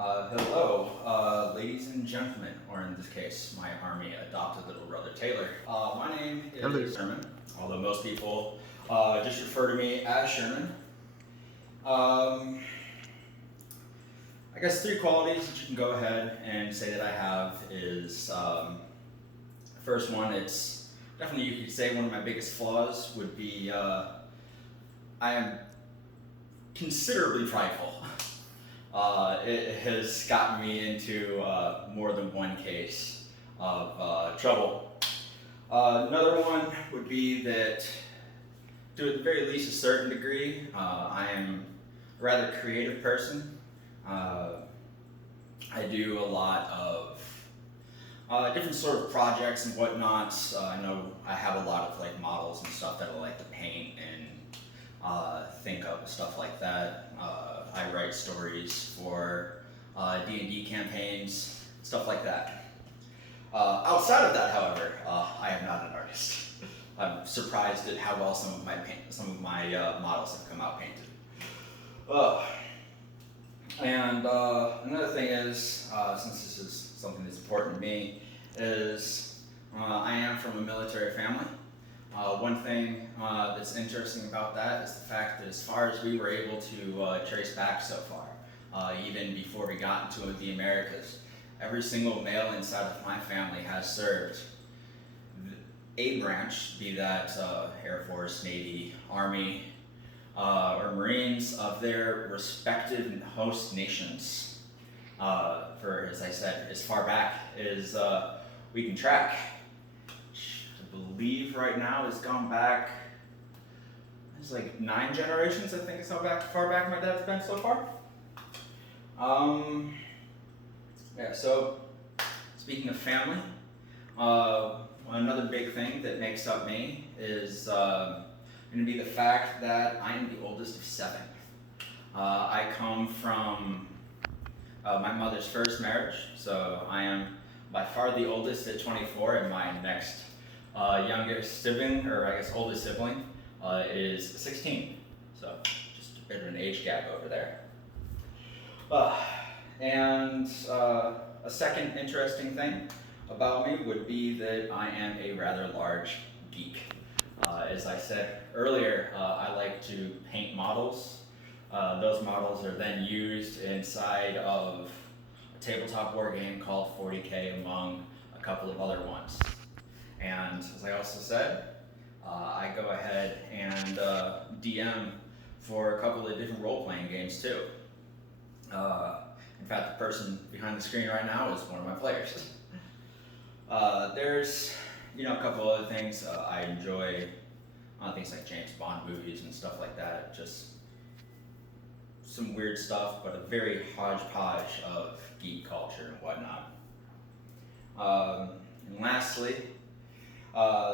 Hello, ladies and gentlemen, or in this case, my army adopted little brother Taylor. My name Hello. is Sherman, although most people just refer to me as Sherman. I guess three qualities that you can go ahead and say that I have is first one, it's definitely you could say one of my biggest flaws would be I am considerably prideful. It has gotten me into more than one case of trouble. Another one would be that, to at the very least a certain degree, I am a rather creative person. I do a lot of different sort of projects and whatnot. I know I have a lot of like models and stuff that I like to paint and think of stuff like that. I write stories for D&D campaigns, stuff like that. Outside of that, however, I am not an artist. I'm surprised at how well some of my models have come out painted. And another thing is, since this is something that's important to me, is I am from a military family. One thing that's interesting about that is the fact that as far as we were able to trace back so far, even before we got into the Americas, every single male inside of my family has served a branch, be that Air Force, Navy, Army, or Marines of their respective host nations. For, as I said, as far back as we can track. I believe right now has gone back, it's like 9 generations, I think is how far back my dad's been so far. Yeah, so speaking of family, another big thing that makes up me is going to be the fact that I am the oldest of 7. I come from my mother's first marriage, so I am by far the oldest at 24, and my next youngest sibling, or I guess oldest sibling, is 16. So just a bit of an age gap over there. And a second interesting thing about me would be that I am a rather large geek. As I said earlier, I like to paint models. Those models are then used inside of a tabletop war game called 40K among a couple of other ones. And as I also said, I go ahead and DM for a couple of different role-playing games too. In fact, the person behind the screen right now is one of my players. There's, a couple other things. I enjoy things like James Bond movies and stuff like that. Just some weird stuff, but a very hodgepodge of geek culture and whatnot. And lastly,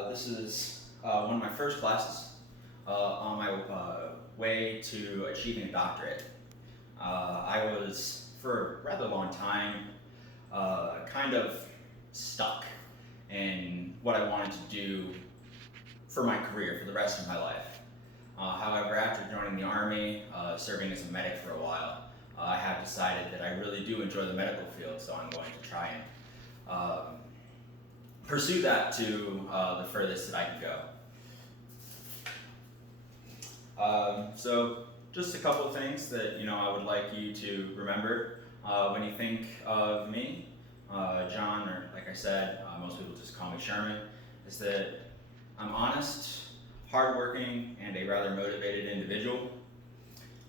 this is one of my first classes on my way to achieving a doctorate. I was, for a rather long time, kind of stuck in what I wanted to do for my career, for the rest of my life. However, after joining the Army, serving as a medic for a while, I have decided that I really do enjoy the medical field, so I'm going to try and pursue that to the furthest that I can go. So just a couple things that I would like you to remember when you think of me, John, or like I said, most people just call me Sherman, is that I'm honest, hardworking, and a rather motivated individual.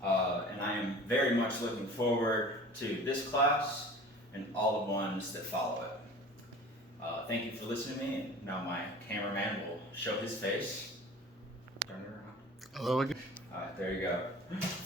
And I am very much looking forward to this class and all the ones that follow it. Thank you for listening to me, and now my cameraman will show his face. Turn it around. Hello again. All right, there you go.